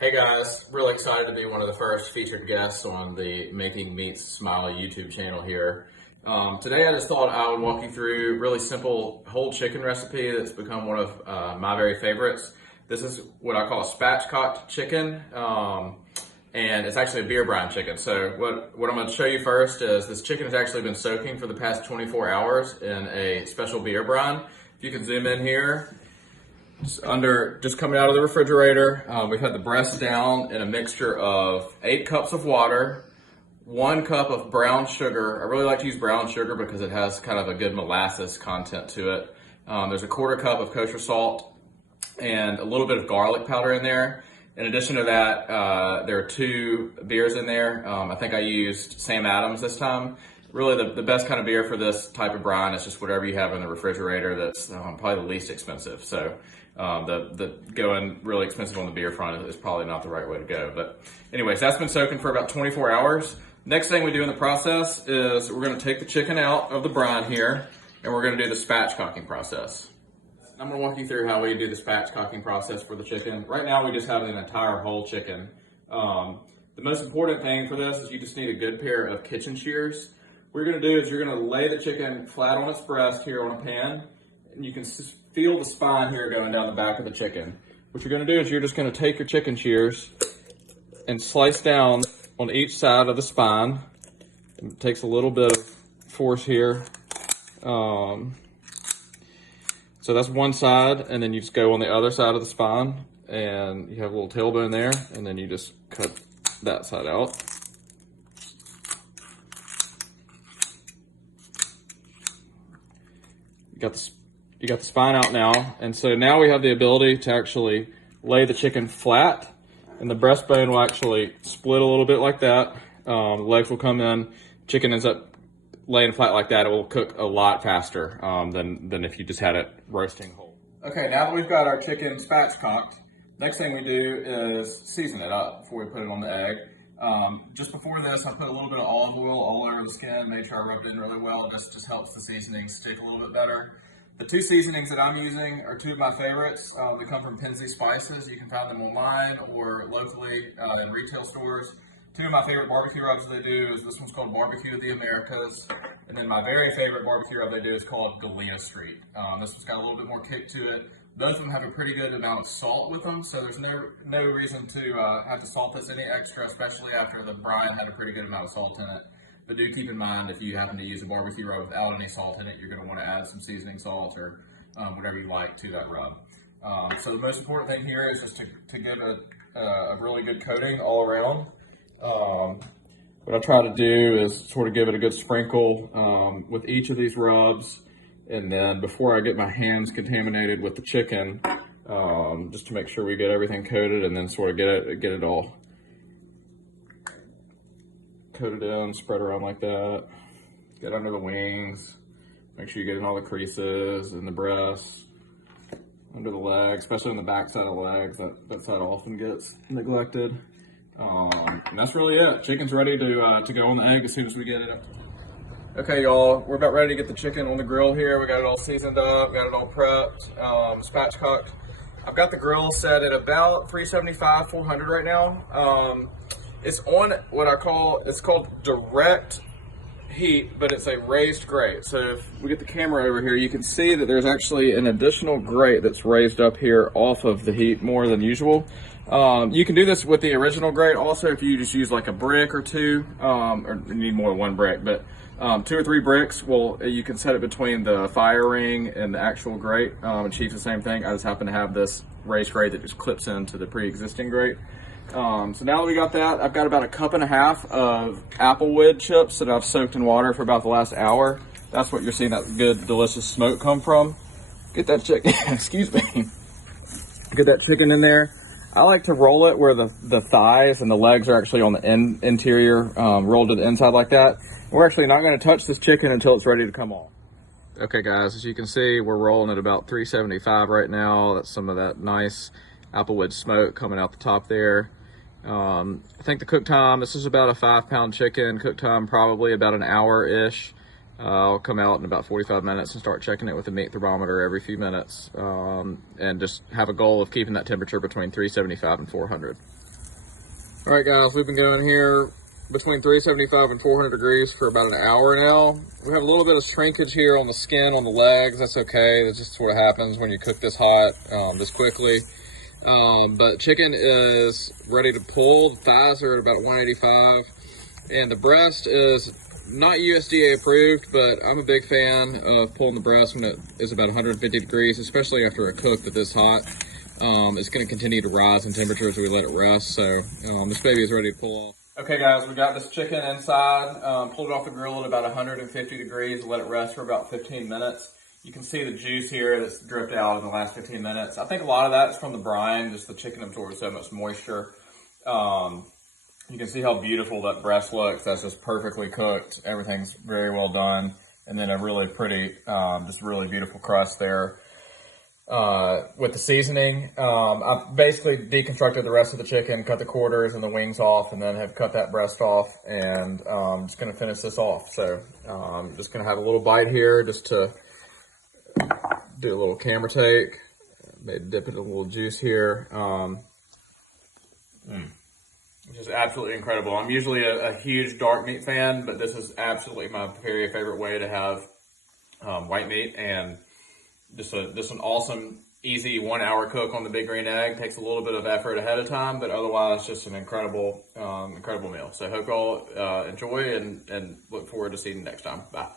Hey guys, really excited to be one of the first featured guests on the Making Meats Smile YouTube channel here. Today I just thought I would walk you through a really simple whole chicken recipe that's become one of my very favorites. This is what I call a spatchcocked chicken, and it's actually a beer brine chicken. So what I'm going to show you first is this chicken has actually been soaking for the past 24 hours in a special beer brine. If you can zoom in here. Just coming out of the refrigerator, we've had the breast down in a mixture of 8 cups of water, 1 cup of brown sugar. I really like to use brown sugar because it has kind of a good molasses content to it. There's a 1/4 cup of kosher salt and a little bit of garlic powder in there. In addition to that, there are 2 beers in there. I think I used Sam Adams this time. Really, the best kind of beer for this type of brine is just whatever you have in the refrigerator that's probably the least expensive. So the going really expensive on the beer front is probably not the right way to go. But anyways, that's been soaking for about 24 hours. Next thing we do in the process is we're going to take the chicken out of the brine here, and we're going to do the spatchcocking process. I'm going to walk you through how we do the spatchcocking process for the chicken. Right now, we just have an entire whole chicken. The most important thing for this is you just need a good pair of kitchen shears. What you're going to do is you're going to lay the chicken flat on its breast here on a pan, and you can feel the spine here going down the back of the chicken. What you're going to do is you're just going to take your chicken shears and slice down on each side of the spine. It takes a little bit of force here. So that's one side, and then you just go on the other side of the spine, and you have a little tailbone there, and then you just cut that side out. You got the spine out now, and so now we have the ability to actually lay the chicken flat, and the breastbone will actually split a little bit like that. The legs will come in. Chicken ends up laying flat like that. It will cook a lot faster than if you just had it roasting whole. Okay, now that we've got our chicken spatchcocked, next thing we do is season it up before we put it on the egg. Just before this, I put a little bit of olive oil all over the skin, made sure I rubbed it in really well. This just helps the seasoning stick a little bit better. The 2 seasonings that I'm using are 2 of my favorites. They come from Penzi Spices. You can find them online or locally in retail stores. 2 of my favorite barbecue rubs they do is this one's called Barbecue of the Americas, and then my very favorite barbecue rub they do is called Galena Street. This one's got a little bit more kick to it. Both of them have a pretty good amount of salt with them, so there's no reason to have to salt this any extra, especially after the brine had a pretty good amount of salt in it. But do keep in mind, if you happen to use a barbecue rub without any salt in it, you're going to want to add some seasoning salt or whatever you like to that rub. So the most important thing here is just to give a really good coating all around. What I try to do is sort of give it a good sprinkle with each of these rubs. And then before I get my hands contaminated with the chicken, just to make sure we get everything coated, and then sort of get it all coated in, spread around like that. Get under the wings. Make sure you get in all the creases and the breasts, under the legs, especially on the back side of the legs. That side often gets neglected. And that's really it. Chicken's ready to go on the egg as soon as we get it up. Okay, y'all, we're about ready to get the chicken on the grill here. We got it all seasoned up, got it all prepped, spatchcocked. I've got the grill set at about 375, 400 right now. It's on it's called direct heat, but it's a raised grate. So if we get the camera over here, you can see that there's actually an additional grate that's raised up here off of the heat more than usual. You can do this with the original grate also if you just use like a brick or 2, or you need more than 1 brick, but 2 or 3 bricks, you can set it between the fire ring and the actual grate, achieve the same thing. I just happen to have this raised grate that just clips into the pre-existing grate. So now that we got that, I've got about 1.5 cups of applewood chips that I've soaked in water for about the last hour. That's what you're seeing that good, delicious smoke come from. Get that chicken, excuse me. Get that chicken in there. I like to roll it where the thighs and the legs are actually on the interior, rolled to the inside like that. We're actually not going to touch this chicken until it's ready to come off. Okay guys, as you can see, we're rolling at about 375 right now. That's some of that nice applewood smoke coming out the top there. I think the cook time, this is about a 5-pound chicken. Cook time probably about an hour-ish. I'll come out in about 45 minutes and start checking it with the meat thermometer every few minutes, and just have a goal of keeping that temperature between 375 and 400. All right, guys, we've been going here between 375 and 400 degrees for about an hour now. We have a little bit of shrinkage here on the skin, on the legs. That's okay. That just sort of happens when you cook this hot, this quickly. But chicken is ready to pull. The thighs are at about 185, and the breast is not USDA approved, but I'm a big fan of pulling the breast when it is about 150 degrees, especially after a cook that this hot. It's going to continue to rise in temperature as we let it rest, so this baby is ready to pull off. Okay, guys, we got this chicken inside, pulled it off the grill at about 150 degrees, let it rest for about 15 minutes. You can see the juice here that's dripped out in the last 15 minutes. I think a lot of that's from the brine, just the chicken absorbs so much moisture. You can see how beautiful that breast looks. That's just perfectly cooked. Everything's very well done. And then a really pretty, just really beautiful crust there. With the seasoning, I've basically deconstructed the rest of the chicken, cut the quarters and the wings off, and then have cut that breast off, and I'm just going to finish this off. So just going to have a little bite here just to do a little camera take, maybe dip it in a little juice here. Which is absolutely incredible. I'm usually a huge dark meat fan, but this is absolutely my very favorite way to have white meat, and just an awesome, easy 1 hour cook on the big green egg. Takes a little bit of effort ahead of time, but otherwise just an incredible meal. So hope you all enjoy and look forward to seeing you next time. Bye.